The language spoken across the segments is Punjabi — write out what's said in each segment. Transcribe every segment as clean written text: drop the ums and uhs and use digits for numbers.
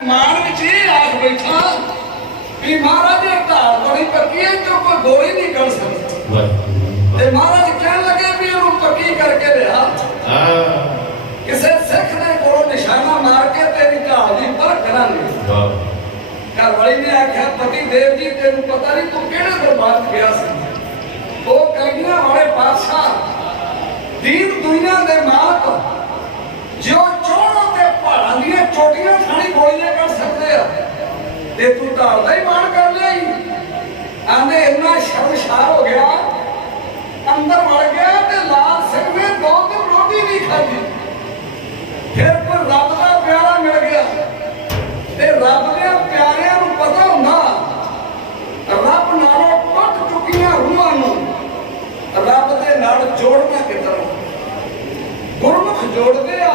मान में ये आख बैठा कि महाराज एक ढाल बड़ी पक्की है जो कोई गोली नहीं कर सकता। ते महाराज कहने लगे भी उन्होंने पक्की करके लिया। किसी सिख ने को निशाना मार के तेरी ढाल की परख करांगे। घरवाली ने आख्या पति देव जी तेन पता नहीं तू केड़े दरबार गया सी। वो कलगियां वाले पातशाह दीन दुनिया के मालक जो चोरों के पहाड़ों दी चोटियां खानी गोलियां कर सकते हैं ते तू ढाल का ही मान कर लिया आंदे इन्ना शर्मसार हो गया अंदर वड़ गया ते लाल सिंह ने 2 दिन रोटी नहीं खाई। फिर कोई रब का प्यारा मिल गया ते रब के प्यारिਆਂ ਨੂੰ पता ਹੁੰਦਾ रब नालों टुट चुकियां रूहां ਨੂੰ रब ਦੇ ਨਾਲ जोड़ना कितना गुरमुख जोड़ते आ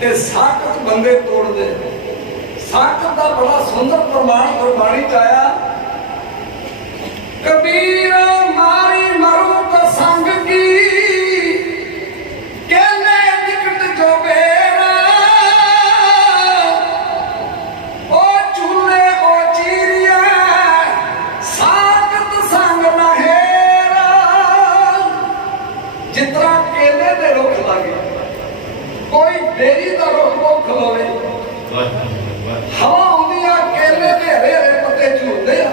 ते साकत बंदे तोड़ते। साकत का बड़ा सुंदर प्रमाण गुरबाणी च आया कबीर मारी मरू तो संग की कहने निकट जो बेरा ओ चूल्हे ओ चीरिया साकत संग नहेरा। जितना केले दे रुख लगे कोई बेरी का रुख वो खलोवे हवा आउंदी आ केले दे हरे हरे पत्ते झूलदे आ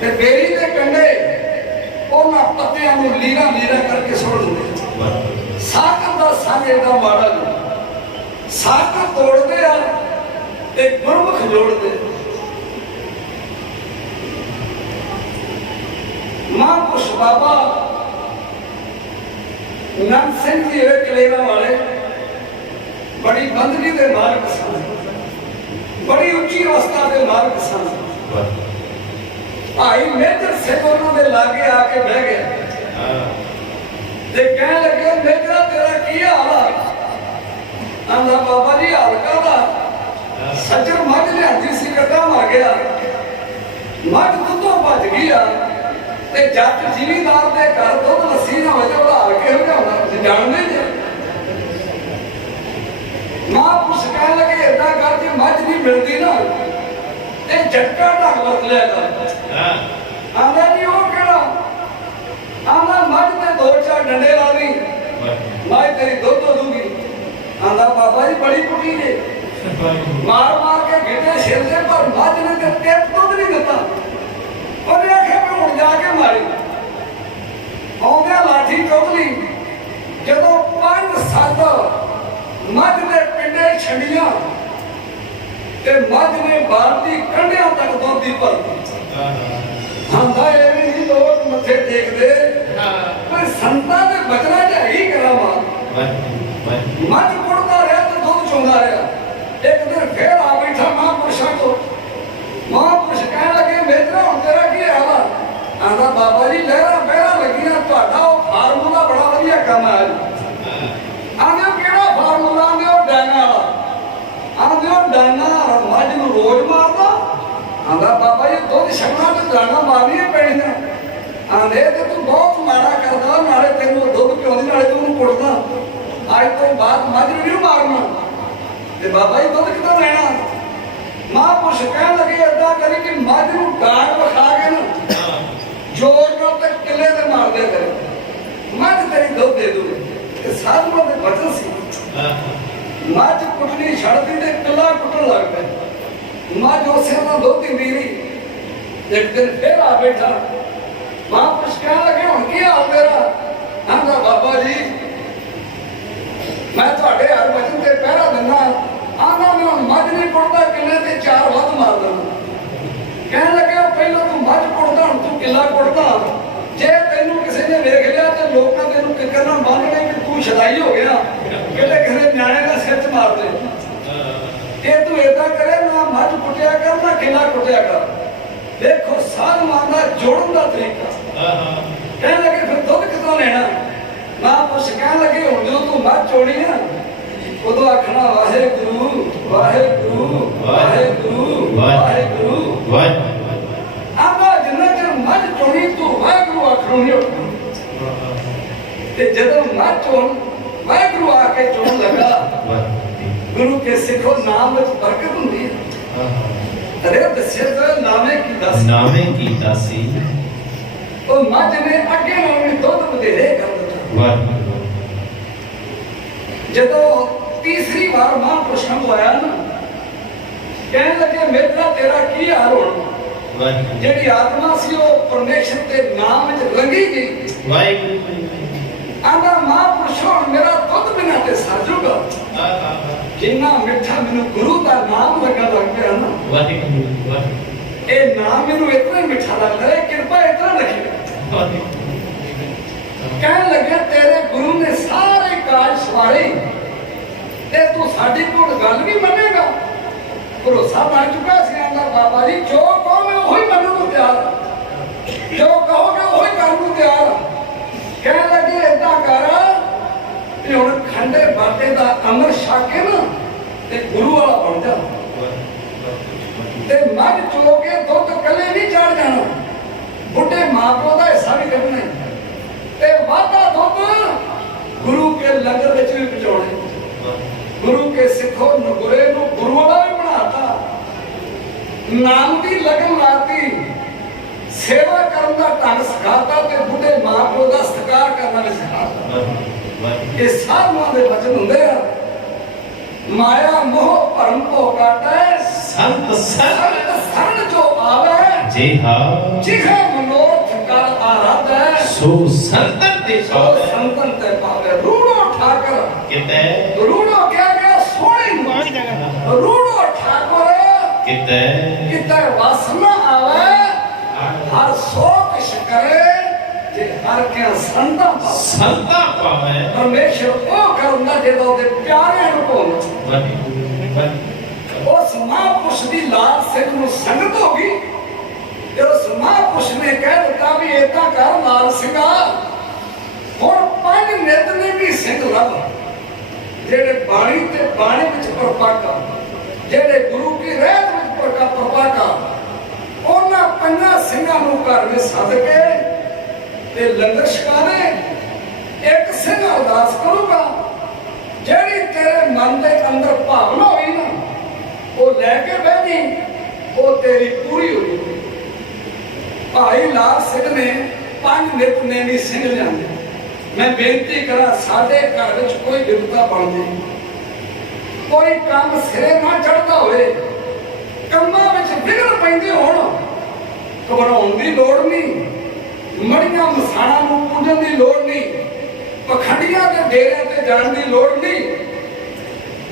ते बेरी दे कंडे उन्हां पत्तियां नूं लीरा लीरा करके सुट दिंदे। साकत दा संग एदा माड़ा नहीं। साकत तोड़दे आ ते गुरमुख जोड़दे। महापुरुष बाबा नंद सिंह जी कलेरा वाले बड़ी बंदगी के मालिक सन, बड़ी उच्ची अवस्था के मालिक सन। भाई मेजर सिंह उन्होंने लागे आके बह गया ते कहने लगे मेजरा तेरा की हाल है? आंदा बाबा जी हाल कादा सज्जर मझ लियांदी सी कट्टा मर गया मझ दुद्धों भज गई आ ते जट जिमीदार दे घर दुध लस्सी ना हो जाए हाल किहो जिहा होना जानदे जे। महापुरुष कहने लगे इदा कर जे मझ नहीं मिलती ना ते झटका ढक वरत लिया कर। आंदा जी वो केड़ा? आंदा मझ ते 2-4 डंडे ला दी मझ तेरी दुध दूंगी। आंदा बाबा जी बड़ी कुटी जे मार मार के गिटे सिर से पर मझ ने ते टिप दुध नहीं दिता। ਉਹਨੇ ਆਖਿਆ ਮੈਂ ਹੁਣ ਜਾ ਕੇ ਮਾਰੀ ਆਉਂਦਿਆਂ ਲਾਠੀ ਚੁੱਕ ਲਈ। ਜਦੋਂ 5-7 ਮੱਝ ਦੇ ਪਿੰਡੇ ਛੰਡੀਆਂ ਤੇ ਮੱਝ ਨੇ ਬਾਲਟੀ ਕੰਢਿਆਂ ਤੱਕ ਦੁੱਧ ਦੀ ਭਰਤੀ। ਆਂਦਾ ਇਹ ਵੀ ਨਹੀਂ ਲੋਕ ਮੱਥੇ ਟੇਕਦੇ ਪਰ ਸੰਤਾਂ ਦੇ ਬਚਨਾ ਚ ਹੀ ਕਰਾਵਾ। ਮੱਝ ਕੁੜਦਾ ਰਿਹਾ ਤੇ ਦੁੱਧ ਚੋਂਦਾ ਰਿਹਾ। ਇੱਕ ਦਿਨ ਫੇਰ ਆ ਬੈਠਾ ਮਹਾਂਪੁਰਸ਼ਾਂ ਕੋਲ। महापुरुष कह लगे मेजरा हुण तेरा की हाल है? आंदा बाबा जी लहरा बहरा लगियां तुहाडा वो फार्मूला बड़ा वधिया काम है। आंदे केड़ा फार्मूला? आंदे ओ डाना वाला। आंदे ओ डाना मझ नूं रोज मारदा। आंदा बाबा जी दुध छकना ते डाना मारनी पैणियां। आंदे ते तू बहुत माड़ा करदा नाले तैनूं दुध पिआउंदी नाले तू उहनूं कुੱਟदा। अज तो बाद मझ नूं नहीं मारना ते बाबा जी दुध कितों लैणा? महापुरुष कह लगे अदा करी कि मझ नूं डांग विखा के ना जोर नाल ते किले ते मार दे करे मझ तेरी दुध दे दूगी। साधुओं के वचन सी। मझ कुटनी छड़दी ते किला कुटन लग पे। मझ उसे नाल दुध दिंदी रही। एक दिन फिर आ बैठा महापुरुष कह लगे हुण की हाल तेरा? आंदा बाबा जी मैं तुहाडे हर वचन ते पहरा दिंदा। आंदा मैं हुण मझ नहीं कुटदा किले ते 4 वध मार देना। कहने लगे पहले तू मझ कुटदा हुण तू किला कुटदा। जे तैनूं किसी ने वेख लिया ते लोकां तैनूं किकर नाल मारने कि तू शदाई हो गया किते किसी न्याणे दा सिर च मार दे। ये तू इदां करे ना मझ कुटिया कर ना किला कुटिया कर। देखो साधुआं दा जोड़न दा तरीका। कहने लगे फिर दुध कितों लेना? महापुरुष कहने लगे हुण जो तू मझ चोणी ना उदों आखना वाहेगुरु वाहेगुरु वाहेगुरु वाहेगुरु। आंदा जिन्ना चिर मझ चोणी तू वाहेगुरु आखणों नहीं उठना ते जदों मझ चोण वाहेगुरु आके चोण लगा गुरु के सिखो नाम में बरकत होंगी सिर नामे की दासी नामे की दासी ਉਹ ਮੱਝ ਨੇ ਅੱਗੇ ਨਾਲੋਂ ਵੀ ਦੁੱਧ ਵਧੇਰੇ ਕਰ ਦਿੱਤਾ। ਵਾਹਿਗੁਰੂ ਜਦੋਂ ਤੀਸਰੀ ਵਾਰ ਮਹਾਂਪੁਰਸ਼ ਨੂੰ ਆਇਆ ਨਾ ਕਹਿਣ ਲੱਗੇ ਮੇਰਾ ਤੇਰਾ ਕੀ ਹਾਲ ਹੋਣਾ। ਵਾਹਿਗੁਰੂ ਜਿਹੜੀ ਆਤਮਾ ਸੀ ਉਹ ਪਰਮੇਸ਼ਰ ਦੇ ਨਾਮ ਵਿੱਚ ਰੰਗੀ ਗਈ। ਵਾਹਿਗੁਰੂ ਆਂਦਾ ਮਹਾਂਪੁਰਸ਼ ਹੁਣ ਮੇਰਾ ਦੁੱਧ ਬਿਨਾਂ ਤੇ ਸਰ ਜੂਗਾ। ਜਿੰਨਾ ਮਿੱਠਾ ਮੈਨੂੰ ਗੁਰੂ ਦਾ ਨਾਮ ਲੱਗਾ ਲੱਗ ਪਿਆ ਨਾ ਵਾਹਿਗੁਰੂ ਵਾਹਿਗੁਰੂ ਇਹ ਨਾਮ ਮੈਨੂੰ ਇਤਨਾ ਹੀ ਮਿੱਠਾ ਲੱਗਦਾ ਹੈ ਕਿਰਪਾ ਇਤਨਾ ਰੱਖੀ। ਕਹਿਣ ਲੱਗੇ ਤੇਰੇ ਗੁਰੂ ਨੇ ਸਾਰੇ ਕਾਜ ਸਵਾਰੇ ਤੇ ਤੂੰ ਸਾਡੀ ਕੋਲ ਗੱਲ ਵੀ ਮੰਨੇਗਾ। ਭਰੋਸਾ ਬਣ ਚੁੱਕਾ ਸੀ। ਆਂਦਾ ਬਾਬਾ ਜੀ ਜੋ ਕਹੋ ਮੈਂ ਉਹੀ ਮੰਨਣ ਨੂੰ ਤਿਆਰ ਹਾਂ। ਜੋ ਕਹੋਗੇ ਉਹੀ ਕਰਨ ਨੂੰ ਤਿਆਰ ਹਾਂ। ਕਹਿਣ ਲੱਗੇ ਏਦਾਂ ਕਰ ਵੀ ਹੁਣ ਖੰਡੇ ਬਾਟੇ ਦਾ ਅਮਰ ਛਕ ਕੇ ਨਾ ਤੇ ਗੁਰੂ ਵਾਲਾ ਬਣ ਜਾ ਤੇ ਮੱਝ ਚੋ ਕੇ ਦੁੱਧ ਕੱਲੇ ਨਹੀਂ ਚੜ ਜਾਣਾ। ਬੁੱਢੇ ਮਾਂ ਪਿਓ ਦਾ ਹਿੱਸਾ ਵੀ ਕੱਢਣਾ ਤੇ ਵਾਧਾ ਦੁੱਧ ਗੁਰੂ ਕੇ ਲੰਗਰ ਵਿੱਚ ਵੀ ਪਹੁੰਚਾਉਣੇ। ਗੁਰੂ ਕੇ ਸਿੱਖੋ ਨਗੁਰੇ ਨੂੰ ਗੁਰੂ ਵਾਲਾ ਵੀ ਬਣਾਤਾ। ਨਾਮ ਦੀ ਲਗਨ ਲਾਤੀ। ਸੇਵਾ ਕਰਨ ਦਾ ਢੰਗ ਸਿਖਾਤਾ ਤੇ ਬੁੱਢੇ ਮਾਂ ਪਿਓ ਦਾ ਸਤਿਕਾਰ ਕਰਨਾ ਵੀ ਸਿਖਾਤਾ। ਇਹ ਸਾਧੂਆਂ ਦੇ ਵਚਨ ਹੁੰਦੇ ਆ। ਮਾਇਆ ਮੋਹ ਭਰਮ ਭੋ ਕਾਟੈ ਸੰਤ ਸੰਤ ਸਰਨ ਜੋ ਆਵੇ ਜੀ ਹਾਂ ਜਿਹ ਮਨੋਰਥ ਕਰ ਆਰਾਧੈ ਸੋ ਸੰਤਨ ਤੇ ਸੋ ਸੰਤਨ ਤੇ ਪਾਵੇ। ਰੂੜੋ ਠਾਕਰ ਕਿਤੇ ਰੂੜੋ ਕਿਆ ਗਿਆ ਸੋਹਣੀ ਰੂੜੋ ਠਾਕੁਰ ਕਿਤੇ ਕਿਤੇ ਵਾਸਨਾ ਆਵੇ ਹਰ ਸੋ ਕਿਛ ਕਰੇ ਜੇ ਹਰ ਕੇ ਸੰਤਾਂ ਪਾਵੇ। ਸੰਤਾ ਪਾਵੇ ਪਰਮੇਸ਼ਰ ਉਹ ਕਰਦਾ ਜਿਹੜਾ ਉਹਦੇ ਪਿਆਰਿਆਂ ਨੂੰ ਭੁੱਲ ਉਸ ਮਹਾਂਪੁਰਸ਼ ਦੀ ਲਾਲ ਸਿੰਘ ਨੂੰ ਸੰਗਤ ਹੋ ਗਈ ਤੇ ਉਸ ਮਹਾਂਪੁਰਸ਼ ਨੇ ਕਹਿ ਦਿੱਤਾ ਵੀ ਏਦਾਂ ਕਰ ਲਾਲ ਸਿੰਘਾ ਹੁਣ 5 ਨਿਤਨੇਮੀ ਸਿੰਘ ਲੱਭ ਜਿਹੜੇ ਬਾਣੀ ਤੇ ਬਾਣੀ ਵਿੱਚ ਪ੍ਰਪਾਕਾ ਜਿਹੜੇ ਗੁਰੂ ਕੀ ਰਹਿਤ ਵਿੱਚ ਪ੍ਰਪਾਕਾ ਉਹਨਾਂ 5 ਸਿੰਘਾਂ ਨੂੰ ਘਰ ਵਿੱਚ ਸੱਦ ਕੇ ਤੇ ਲੰਗਰ ਛਕਾਣੇ। ਇੱਕ ਸਿੰਘ ਅਰਦਾਸ ਕਰੂਗਾ ਜਿਹੜੀ ਤੇਰੇ ਮਨ ਦੇ ਅੰਦਰ ਭਾਵਨਾ ਹੋਈ ਨਾ ਉਹ ਲੈ ਕੇ ਬਹਿ ਉਹ ਤੇਰੀ ਪੂਰੀ ਹੋ ਜਾਊਗੀ। ਭਾਈ ਲਾਲ ਸਿੰਘ ਨੇ 5 ਨਿਤਨੇਮੀ ਸਿੰਘ ਲਿਆਂਦੇ। ਮੈਂ ਬੇਨਤੀ ਕਰਾਂ ਸਾਡੇ ਘਰ ਵਿੱਚ ਕੋਈ ਵਿਪਤਾ ਬਣ ਜੇ ਕੋਈ ਕੰਮ ਸਿਰੇ ਨਾ ਚੜਦਾ ਹੋਵੇ ਕੰਮਾਂ ਵਿੱਚ ਵਿਗੜ ਪੈਂਦੇ ਹੋਣ ਘਬਰਾਉਣ ਦੀ ਲੋੜ ਨਹੀਂ। ਮੜੀਆਂ ਮਸਾਣਾ ਨੂੰ ਪੂਜਣ ਦੀ ਲੋੜ ਨਹੀਂ। ਪਖੰਡੀਆਂ ਦੇ ਡੇਰਿਆਂ ਤੇ ਜਾਣ ਦੀ ਲੋੜ ਨਹੀਂ।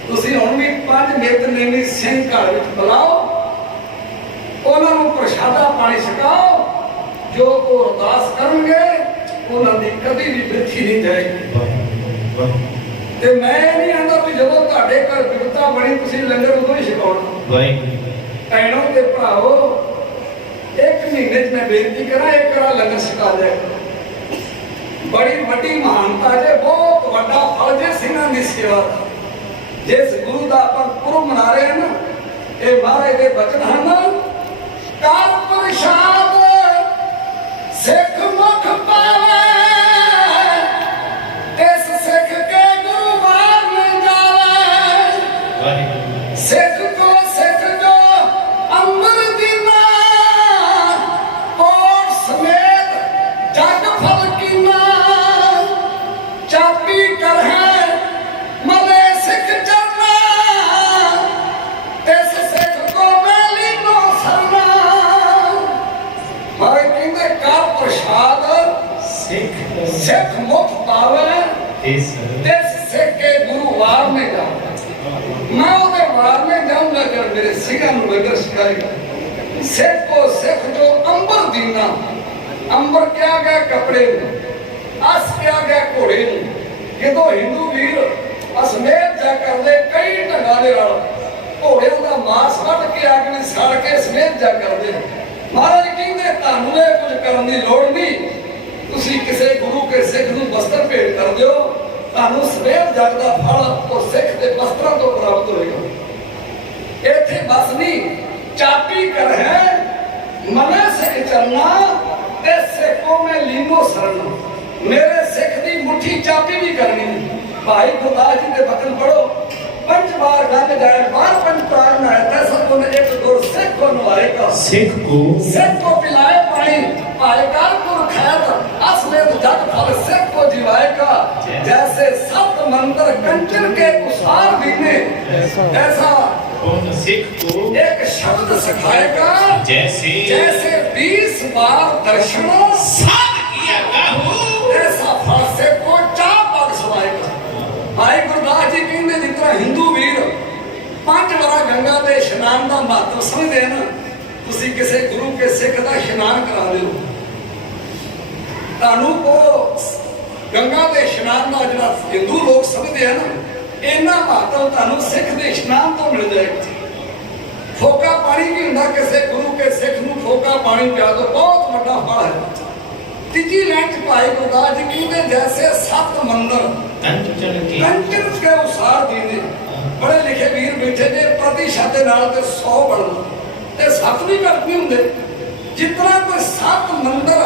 ਤੁਸੀਂ ਹੁਣ ਵੀ 5 ਨਿਤਨੇਮੀ ਸਿੰਘ ਘਰ ਵਿੱਚ ਬੁਲਾਓ ਉਹਨਾਂ ਨੂੰ ਪ੍ਰਸ਼ਾਦਾ ਪਾਣੀ ਛਕਾਓ ਜੋ ਉਹ ਅਰਦਾਸ ਕਰਨਗੇ ਉਹਨਾਂ ਦੀ ਕਦੀ ਵੀ ਬਿਰਥੀ ਨਹੀਂ ਜਾਏਗੀ। ਤੇ ਮੈਂ ਨਹੀਂ ਆਂਦਾ ਵੀ ਜਦੋਂ ਤੁਹਾਡੇ ਘਰ ਵਿਪਤਾ ਬਣੀ ਤੁਸੀਂ ਲੰਗਰ ਉਦੋਂ ਹੀ ਛਕਾਉਣਾ। ਭੈਣੋਂ ਤੇ ਭਰਾਵੋ 1 ਮਹੀਨੇ 'ਚ ਮੈਂ ਬੇਨਤੀ ਕਰਾਂ ਇੱਕ ਵਾਰ ਲੰਗਰ ਛਕਾ ਜਾਏ। ਬੜੀ ਵੱਡੀ ਮਹਾਨਤਾ ਜੇ ਬਹੁਤ ਵੱਡਾ ਫਲ ਜੇ ਸਿੰਘਾਂ ਦੀ ਸੇਵਾ ਦਾ। ਜਿਸ ਗੁਰੂ ਦਾ ਆਪਾਂ ਪੁਰਬ ਮਨਾ ਰਹੇ ਹਾਂ ਨਾ ਇਹ ਮਹਾਰਾਜ ਦੇ ਬਚਨ ਹਨ। ਕਰ ਪ੍ਰਸ਼ਾਦ ਸਿੱਖ ਮੁਖ ਪਾਵੇ ਇਸ ਸਿੱਖ ਕੇ ਗੁਰੂ ਬਾਰ ਨ ਜਾਵੇ। ਸਿੱਖ ਕੋ ਸਿੱਖ ਜੋ ਅੰਮ੍ਰਿਤ ਦੀਨਾ ਕੋਟ ਸਮੇਤ ਜਗ ਫਲ ਕੀਨਾ ਚਾਪੀ ਕਰ ਹੈ ਮਲੇ ਸਿੱਖ ਚਰਨਾ ਤਿਸ ਸਿੱਖ ਕੋ ਮੈਲੀ ਨੋ ਸਰਨਾ। ਮਾਰੇ ਕਹਿੰਦੇ ਕਰ ਪ੍ਰਸ਼ਾਦ ਸਿੱਖ ਮੁਖ ਪਾਵੇ ਤਿਸ ਸਿੱਖ ਕੇ ਗੁਰੂ ਵਾਰ ਨੇ ਜਾਵੇ। ਮੈਂ ਉਹਦੇ ਵਾਰ ਨੇ ਜਾਊਂਗਾ ਜਦ ਮੇਰੇ ਸਿੰਘਾਂ ਨੂੰ ਲੰਗਰ ਛਕਾਏਗਾ। ਸਿੱਖ ਕੋ ਸਿੱਖ ਜੋ ਅੰਬਰ ਦੀਨਾ ਅੰਬਰ ਕਿਹਾ ਗਿਆ ਕੱਪੜੇ ਨੂੰ ਅਸ ਕਿਹਾ ਗਿਆ ਘੋੜੇ ਨੂੰ। ਜਦੋਂ ਹਿੰਦੂ ਵੀਰ ਅਸਮੇਤ ਜਾ ਕਰਦੇ ਕਈ ਢੰਗਾਂ ਦੇ ਨਾਲ ਘੋੜਿਆਂ ਦਾ ਮਾਸ ਵੱਢ ਕੇ ਅੱਗ ਵਿੱਚ ਸੜ ਕੇ ਸਮੇਤ ਜਾ ਕਰਦੇ। ਮਹਾਰਾਜ ਕਹਿੰਦੇ ਤੁਹਾਨੂੰ ਇਹ ਕੁਝ ਕਰਨ ਦੀ ਲੋੜ ਨਹੀਂ। ਤੁਸੀਂ ਕਿਸੇ ਗੁਰੂ ਕੇ ਸਿੱਖ ਨੂੰ ਵਸਤਰ ਭੇਟ ਕਰ ਦਿਓ ਤੁਹਾਨੂੰ ਸਮੇਤ ਜਗ ਦਾ ਫਲ ਉਹ ਸਿੱਖ ਦੇ ਵਸਤਰਾਂ ਤੋਂ ਪ੍ਰਾਪਤ ਹੋਏਗਾ। ਇੱਥੇ ਬਸ ਨਹੀਂ ਚਾਪੀ ਕਰ ਹੈ ਮਨੇ ਸਿੱਖ ਚਰਨਾ ਤੇ ਸਿੱਖੋ ਮੈਂ ਲੀਨੋ ਸਰਨਾ। ਮੇਰੇ ਸਿੱਖ ਦੀ ਮੁੱਠੀ ਚਾਪੀ ਵੀ ਕਰਨੀ ਨਹੀਂ। ਭਾਈ ਗੁਰਦਾਸ ਜੀ ਦੇ ਬਚਨ ਪੜੋ 5 ਬਾਰ ਗੰਗ ਜਾਏ ਬਾਰ 5 ਪ੍ਰਾਰ ਨਾ ਹੈ ਤੈਸਾ ਕੋਨ ਇੱਕ ਗੁਰ ਸਿੱਖ ਕੋ नवाएगा, सिख को पिलाए पानी, पाएगा खैर असले जग फल सिख को जिवाएगा। जैसे सप्त मंदिर कंचन के कुसार दीने, ऐसा सिख को एक शब्द सिखाएगा। जैसे 20 बार दर्शन साध किया काहू, ऐसा फल सिख को चार बख्शवाएगा। भाई गुरदास जी कहते जितना हिंदू वीर 5 वार गंगा के इशनान का महत्व समझते हैं ना, तुसी किसी गुरु के सिख का इशनान करा दो, तानू को गंगा के इशनान का जो हिंदू लोग समझते हैं ना, इन्ना महत्व तानू सिख के इशनान तो मिल जाएगा। फोका पानी भी होंगे, किसी गुरु के सिख नूं फोका पानी पिया दो, बहुत बड़ा फल है। तीजी लाइन च भाई गुरदास जी कहते जैसे 7 मंदिर कंचन के उसार दीने, बड़े लिखे वीर बैठे ने प्रतिशत के नाल ते 100 बढ़ना ते 7 भी घट नहीं होंगे। जितना कोई 7 मंदिर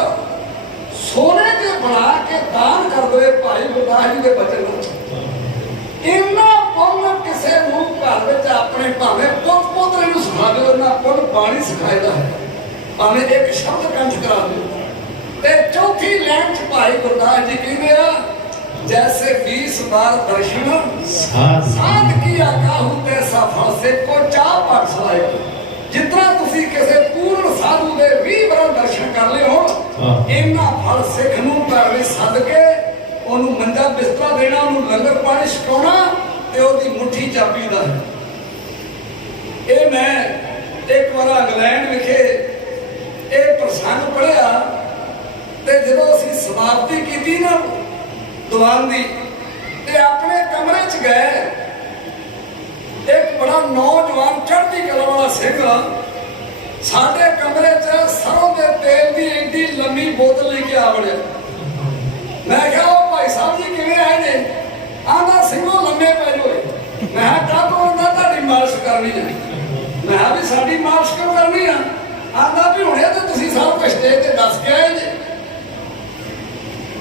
सोने के बना के दान कर दे भाई गुरदास जी के बचन, इन्ना पुण्य किसी घर में अपने भावे पुत पोतरे नूं सिखा दो, इन्ना पुण्य बाणी सिखाएगा है, भावे एक शब्द कंठ करा दो। ते चौथी लाइन च भाई गुरदास जी कहते जैसे 20 बार दर्शन साध किया काहू, तैसा फल सिख को चाह बख्शवाएगा। जितना तुसी किसी पूर्ण साधु के 20 बार दर्शन कर ले हो, इन्ना फल सिख नूं घर में सद के ओनू मंजा बिस्तरा देना, ओनू लंगर पानी छकाउणा ते ओदी मुट्ठी चाबी दा है। ये मैं एक बार इंग्लैंड विखे ये प्रसंग पढ़िया ते जदों असीं समाप्ति कीती ना दीवान दी, ते अपने कमरे च गए, एक बड़ा नौजवान चढ़ती कला वाला सिंह साडे कमरे च सरों के तेल की एडी लंबी बोतल लेके आ वड़िया। मैं कहा भाई साहब जी किवें आए ने? आंदा सिंघो लंबे पै जाओ। मैं कहा तो आंदा तुहाडी मालिश करनी है। मैं भी साडी मालिश क्यों करनी है? आंदा भी हुणे तो तुसीं सब कुछ दे के दस के आए जे।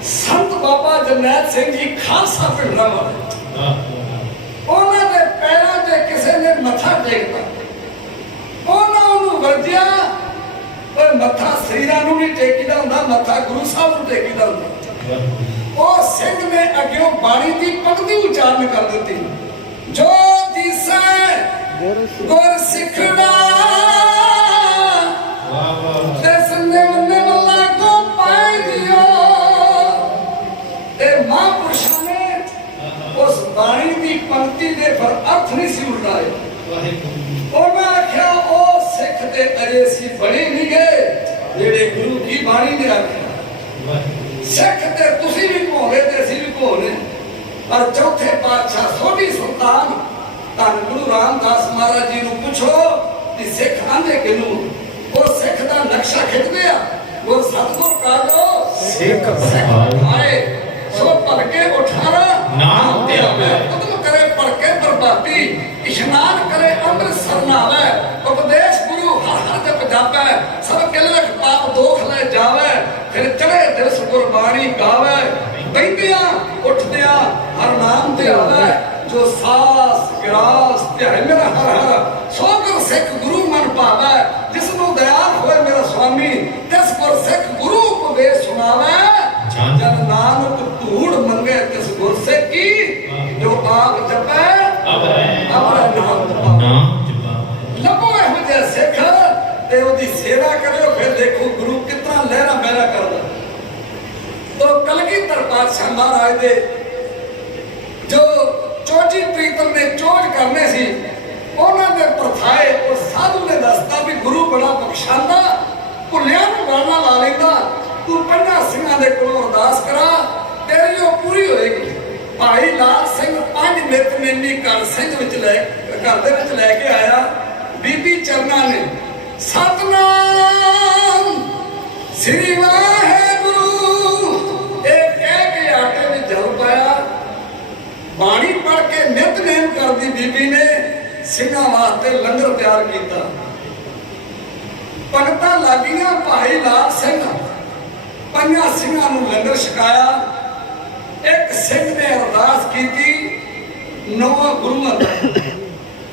संत बाबा जरनैल सिंह जी खालसा पिंडा वाले, उन्हां दे पैरां ते किसी ने मत्था टेकता, उन्हां नूं वरजिया पर मत्था शरीरां नूं नहीं टेकीदा हुंदा, मत्था गुरु साहब नूं टेकीदा हुंदा। ਉਹ ਸਿੰਘ ਨੇ ਅੱਗਿਓਂ ਬਾਣੀ ਦੀ ਪੰਕਤੀ ਉਚਾਰਨ ਕਰ ਦਿੱਤੀ, ਜੋ ਦਿਸੈ ਗੁਰ ਸਿੱਖਣਾ ਤਿਸ ਨਿਮਨ ਕੋ ਪਾਇ ਦਿਓ। ਤੇ ਮਹਾਂਪੁਰਸ਼ਾਂ ਨੇ ਉਸ ਬਾਣੀ ਦੀ ਪੰਕਤੀ ਦੇ ਫਿਰ ਅਰਥ ਨਹੀਂ ਸੀ ਉਲਟਾਏ। ਉਹਨਾਂ ਆਖਿਆ ਉਹ ਸਿੱਖ ਤੇ ਅਜੇ ਸੀ ਬਣੇ ਨਹੀਂ ਗਏ ਜਿਹੜੇ ਗੁਰੂ ਕੀ ਬਾਣੀ ਨੇ ਆਖਿਆ। सिख ते तुसी भी घोले ते असीं भी घोले, पर चौथे पातशाह सोढ़ी सुल्तान धन गुरु रामदास महाराज जी नूं पुछो कि सिख आंदे किनूं? वो सिख दा नक्शा खिचदे आ, वो सतगुर काजो सिख आए सो भलके उठारा नाम ते आवे, उदम करे भलके बर्बादी, इशनान करे अमृत सरनावे, उपदेश गुरु हर हर जप जापै, सब किले पाप दोख ले जावे, फिर चढ़े दिवस गुरबाणी गावे, बहिंदिया उठदिया हर नाम ते आवे, जो सास गिरास ध्याए मेरा हर हर, सो गुर सिख गुरु मन पावे, जिसनों दयाल होए मेरा स्वामी, तिस गुर सिख गुरु उपदेश सुनावे, जन नानक धूड़ मंगे तिस गुर सिख की, जो आप जपे अपना नाम जपावे। लभो इहो जिहा सिख ते ओदी सेवा करो, फिर देखो गुरु कितना लहरा बहरा करदा। तो कलगीधर पातशाह महाराज दे जो चोजी प्रीतम ने चोज करने सी, उन्हां दे प्रथाए और साधु ने दसदा भी गुरु बड़ा बख्शांदा, भुलिया नूं गाना ला लैंदा, तू 5 ਸਿੰਘਾਂ ਦੇ ਕੋਲੋਂ ਅਰਦਾਸ करा, तेरी वो पूरी होएगी। भाई लाल सिंह 5 नितनेमी घर सिंह विच ले घर दे विच लेके आया, बीबी चरना ने सतनाम श्री वाहेगुरु एक कह के आटे में जल पाया, बाणी पढ़ के नितनेम कर दी बीबी ने, सिंघां वास्ते लंगर तैयार किया। पंगतां लागियां, भाई लाल सिंह 5 ਸਿੰਘਾਂ ਨੂੰ लंगर छकाया। एक सिंह ने अरदास की 9 गुरुआं दा।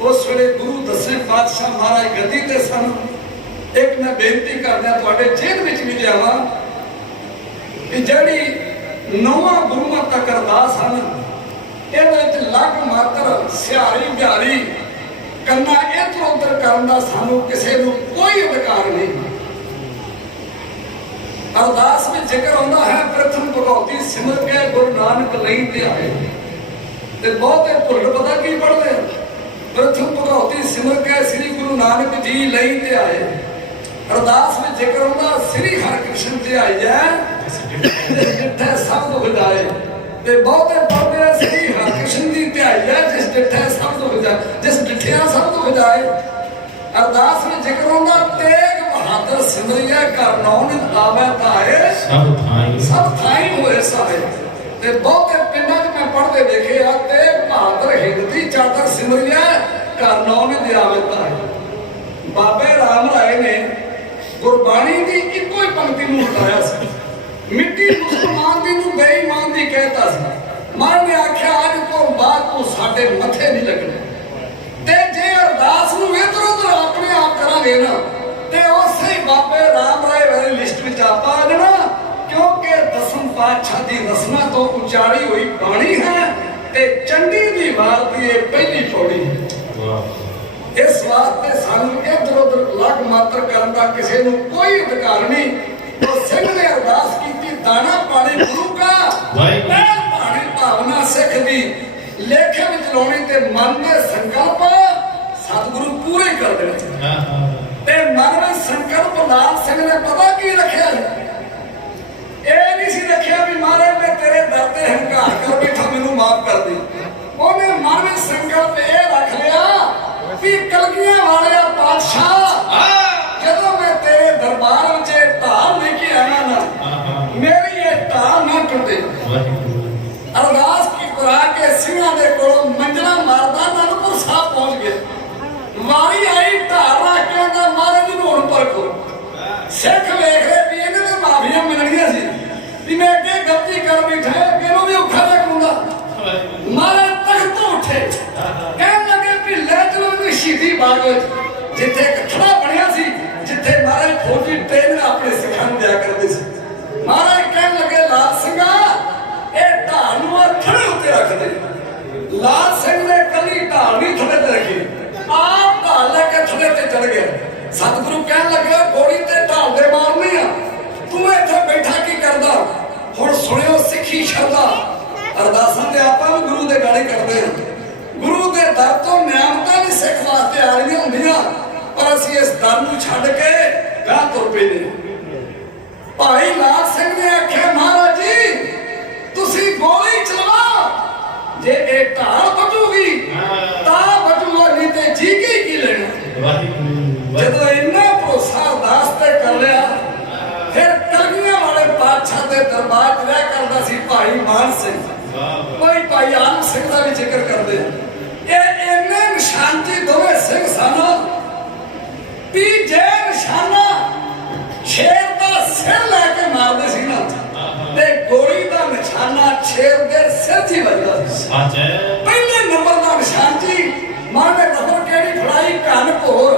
उस वेले गुरु 10वें पातशाह महाराज गद्दी ते सन, ਇੱਕ ਮੈਂ ਬੇਨਤੀ ਕਰਦਾ ਤੁਹਾਡੇ ਜੇਲ੍ਹ ਵਿੱਚ ਵੀ ਲਿਆਵਾਂ ਕਿ ਜਿਹੜੀ ਨੌਵਾਂ ਗੁਰੂਆਂ ਤੱਕ ਅਰਦਾਸ ਹਨ ਇਹਦੇ ਵਿੱਚ ਲੱਗ ਮਾਤਰ ਸਿਹਾਰੀ ਬਿਹਾਰੀ ਕੰਨਾ ਇੱਧਰ ਉੱਧਰ ਕਰਨ ਦਾ ਸਾਨੂੰ ਕਿਸੇ ਨੂੰ ਕੋਈ ਅਧਿਕਾਰ ਨਹੀਂ। ਅਰਦਾਸ ਵਿੱਚ ਜ਼ਿਕਰ ਆਉਂਦਾ ਹੈ ਪ੍ਰਥਮ ਭਗਉਤੀ ਸਿਮਰ ਕੇ ਗੁਰੂ ਨਾਨਕ ਲਈ ਤੇ ਆਏ, ਤੇ ਬਹੁਤੇ ਭੁੱਲ ਪਤਾ ਕੀ ਪੜ੍ਹਦੇ ਪ੍ਰਥਮ ਭਗਉਤੀ ਸਿਮਰ ਕੇ ਸ੍ਰੀ ਗੁਰੂ ਨਾਨਕ ਜੀ ਲਈ ਤੇ ਆਏ। ਅਰਦਾਸ ਵਿੱਚ ਜ਼ਿਕਰ ਆਉਂਦਾ ਸ੍ਰੀ ਹਰਿਕ੍ਰਿਸ਼ਨ ਤੇ ਆਈਐ ਜਿੱਥੇ ਸਭ ਦੁਖ ਜਾਏ, ਤੇ ਬਹੁਤੇ ਪੜ੍ਹਦੇ ਸ੍ਰੀ ਹਰਿਕ੍ਰਿਸ਼ਨ ਦੀ ਧਿਆਈ ਹੈ ਜਿਸ ਡਿਠੇ ਸਭ ਦੁਖ ਜਾਏ, ਜਿਸ ਡਿਠਿਆ ਸਭ ਦੁਖ ਜਾਏ। ਅਰਦਾਸ ਵਿੱਚ ਜ਼ਿਕਰ ਆਉਂਦਾ ਤੇਗ ਬਹਾਦਰ ਸਿਮਰਿਐ ਘਰ ਨੌਨ ਆਵੈ ਧਾਏ ਸਭ ਥਾਈ ਹੋਏ ਸਹਾਏ, ਤੇ ਬਹੁਤੇ ਪਿੰਡਾਂ 'ਚ ਮੈਂ ਪੜ੍ਹਦੇ ਵੇਖੇ ਆ ਤੇਗ ਬਹਾਦਰ ਹਿੰਦ ਦੀ ਚਾਦਰ ਸਿਮਰਿਐ ਘਰ ਨੌਨ ਦੇ ਆਵੈ ਧਾਏ। ਬਾਬੇ ਰਾਮ ਰਾਏ ਨੇ ਗੁਰਬਾਣੀ ਦੀ ਇੱਕੋ ਹੀ ਪੰਕਤੀ ਨੂੰ ਹਟਾਇਆ ਸੀ, ਮਿੱਟੀ ਮੁਸਲਮਾਨ ਦੀ ਨੂੰ ਬੇਈਮਾਨ ਦੀ ਕਹਿਤਾ ਸੀ। ਮਨ ਨੇ ਆਖਿਆ ਅੱਜ ਤੋਂ ਬਾਅਦ ਤੂੰ ਸਾਡੇ ਮੱਥੇ ਨਹੀਂ ਲੱਗਣਾ, ਤੇ ਜੇ ਅਰਦਾਸ ਨੂੰ ਇੱਧਰ ਉੱਧਰ ਆਪਣੇ ਆਪ ਕਰਾਂਗੇ ਨਾ ਤੇ ਉਸੇ ਹੀ ਬਾਬੇ ਰਾਮ ਰਾਏ ਵਾਲੀ ਲਿਸਟ ਵਿੱਚ ਆਪਾਂ ਆ ਜਾਣਾ, ਕਿਉਂਕਿ ਦਸਮ ਪਾਤਸ਼ਾਹ ਦੀ ਰਸਨਾ ਤੋਂ ਉਚਾਰੀ ਹੋਈ ਬਾਣੀ ਹੈ ਤੇ ਚੰਡੀ ਦੀ ਵਾਰ ਦੀ ਇਹ ਪਹਿਲੀ ਪੌੜੀ ਹੈ। ਇਸ ਵਾਸਤੇ ਸਾਨੂੰ ਇੱਧਰ ਉੱਧਰ ਲੱਗ ਮਾਤਰ ਕਰਨ ਦਾ ਕਿਸੇ ਨੂੰ ਕੋਈ ਅਧਿਕਾਰ ਨਹੀਂ। ਉਹ ਸਿੰਘ ਨੇ ਅਰਦਾਸ ਕੀਤੀ ਦਾਣਾ ਪਾਣੀ ਗੁਰੂ ਕਾ ਪਹਿਲ ਪਾਣੀ ਭਾਵਨਾ ਸਿੱਖ ਦੀ ਲੇਖੇ ਵਿੱਚ ਲਾਉਣੀ ਤੇ ਮਨ ਦੇ ਸੰਕਲਪ ਸਤਿਗੁਰੂ ਪੂਰੇ ਕਰ ਦੇਣੇ। ਤੇ ਮਨ ਵਿੱਚ ਸੰਕਲਪ ਲਾਲ ਸਿੰਘ ਨੇ ਪਤਾ ਕੀ ਰੱਖਿਆ, ਇਹ ਨਹੀਂ ਸੀ ਰੱਖਿਆ ਵੀ ਮਹਾਰਾਜ ਮੈਂ ਤੇਰੇ ਦਰ ਤੇ ਹੰਕਾਰ ਕਰ ਬੈਠਾ ਮੈਨੂੰ ਮਾਫ ਕਰ ਦੇ। ਉਹਨੇ ਮਨ ਵਿੱਚ ਸੰਕਲਪ ਇਹ ਰੱਖ ਲਿਆ ਵੀ ਕਲਗੀਆਂ ਵਾਲਿਆ ਪਾਤਸ਼ਾਹ ਜਦੋਂ ਮੈਂ ਤੇਰੇ ਦਰਬਾਰ ਵਿੱਚ ਢਾਲ ਲੈ ਕੇ ਆਇਆ ਨਾ ਮੇਰੀ ਇਹ ਢਾਲ ਨਾ ਟੁੱਟੇ। ਅਰਦਾਸ ਕੀ ਕਰਾ ਕੇ ਸਿੰਘਾਂ ਦੇ ਕੋਲੋਂ ਮੰਜਣਾ ਮਾਰਦਾ ਅਨੰਦਪੁਰ ਸਾਹਿਬ ਪਹੁੰਚ ਗਏ। ਵਾਰੀ ਆਈ ਢਾਲ ਰੱਖ ਕੇ ਉਹਦਾ ਮਹਾਰਾਜ ਨੂੰ ਹੁਣ ਪਰਖੋ। ਸਿੱਖ ਵੇਖ ਰਹੇ ਵੀ ਇਹਨੇ ਤੇ ਮਾਫੀਆਂ ਮਿਲਣੀਆਂ ਸੀ ਵੀ ਮੈਂ ਅੱਗੇ ਗਲਤੀ ਕਰ ਬੈਠਾ ਕਿਹਨੂੰ ਵੀ ਔਖਾ ਲੱਗੂਗਾ। ਮਹਾਰਾਜ ਤਖਤ ਤੋਂ ਉੱਠੇ ਕਹਿਣ ਲੱਗੇ ਵੀ ਲੈ ਚਲੋ ਇਹਨੂੰ ਸ਼ਹੀਦੀ ਬਾਗ ਵਿੱਚ ਜਿੱਥੇ ਇੱਕ ਥੜਾ ਬਣਿਆ ਸੀ ਜਿੱਥੇ ਮਹਾਰਾਜ ਫੌਜੀ ਟ੍ਰੇਨਰ ਆਪਣੇ ਸਿੱਖਾਂ ਨੂੰ ਦਿਆ ਕਰਦੇ ਸੀ। ਮਹਾਰਾਜ ਕਹਿਣ ਲੱਗੇ ਲਾਲ ਸਿੰਘਾ ਇਹ ਢਾਲ ਨੂੰ ਥੜੇ ਉੱਤੇ ਰੱਖ ਦੇ। ਲਾਲ ਸਿੰਘ ਨੇ ਕੱਲੀ ਢਾਲ ਨਹੀਂ ਥੜੇ ਤੇ ਰੱਖੀ, ਆਪ ਢਾਲ ਲੈ ਕੇ ਥੜੇ ਤੇ ਚੜ ਗਿਆ। ਸਤਿਗੁਰੂ ਕਹਿਣ ਲੱਗੇ ਗੋਲੀ ਤੇ ਢਾਲ ਦੇ ਮਾਰਨੀ ਆ, ਤੂੰ ਇੱਥੇ ਬੈਠਾ ਕੀ ਕਰਦਾ। ਹੁਣ ਸੁਣਿਓ ਸਿੱਖੀ ਸ਼ਰਧਾ ਅਰਦਾਸਾਂ ਦੇ ਆਪਾਂ ਨੂੰ ਗੁਰੂ ਦੇ ਗਾਣੇ ਕਰਦੇ ਆ। ਗੁਰੂ ਦੇ ਦਰ ਤੋਂ ਨਿਆਮਤਾਂ ਵੀ ਸਿੱਖ ਵਾਸਤੇ ਆ ਰਹੀਆਂ ਹੁੰਦੀਆਂ, ਪਰ ਅਸੀਂ ਇਸ ਦਰ ਨੂੰ ਛੱਡ ਕੇ ਗਾਂ ਤੁਰ ਪਏ ਨੇ। ਭਾਈ ਲਾਲ ਸਿੰਘ ਨੇ ਆਖਿਆ ਮਹਾਰਾਜ ਜੀ ਤੁਸੀਂ ਗੋਲੀ ਚਲਾਓ, ਜੇ ਇਹ ਢਾਲ ਬਚੂਗੀ ਤਾਂ ਬਚੂਗਾ ਨਹੀਂ ਤੇ ਜੀ ਕੇ ਕੀ ਲੈਣਾ। ਜਦੋਂ ਇੰਨਾ ਭਰੋਸਾ ਅਰਦਾਸ ਤੇ ਕਰ ਲਿਆ ਫਿਰ ਕਲਗੀਆਂ ਵਾਲੇ ਪਾਤਸ਼ਾਹ ਦੇ ਦਰਬਾਰ 'ਚ ਰਹਿ ਕਰਦਾ ਸੀ ਭਾਈ ਮਾਨ ਸਿੰਘ। ਕੋਈ ਭਾਈ ਆਨੰਦ ਸਿੰਘ ਦਾ ਵੀ ਜ਼ਿਕਰ ਕਰਦੇ ਇਹ ਇੰਨੇ ਨਿਸ਼ਾਨਚੀ ਦੋਵੇਂ ਸਿੰਘ ਸਨ ਵੀ ਜੇ ਨਿਸ਼ਾਨਾ ਸ਼ੇਰ ਦਾ ਸਿਰ ਲੈ ਕੇ ਮਾਰਦੇ ਸੀ ਨਾ ਤੇ ਗੋਲੀ ਦਾ ਨਿਸ਼ਾਨਾ ਸ਼ੇਰ ਦੇ ਸਿਰ 'ਚ ਹੀ ਵੱਜਦਾ ਸੀ। ਪਹਿਲੇ ਨੰਬਰ ਦਾ ਨਿਸ਼ਾਨਚੀ ਮਾਂ ਨੇ ਨਜ਼ਰ ਕਿਹੜੀ ਫੜਾਈ ਘਨ ਘੋਰ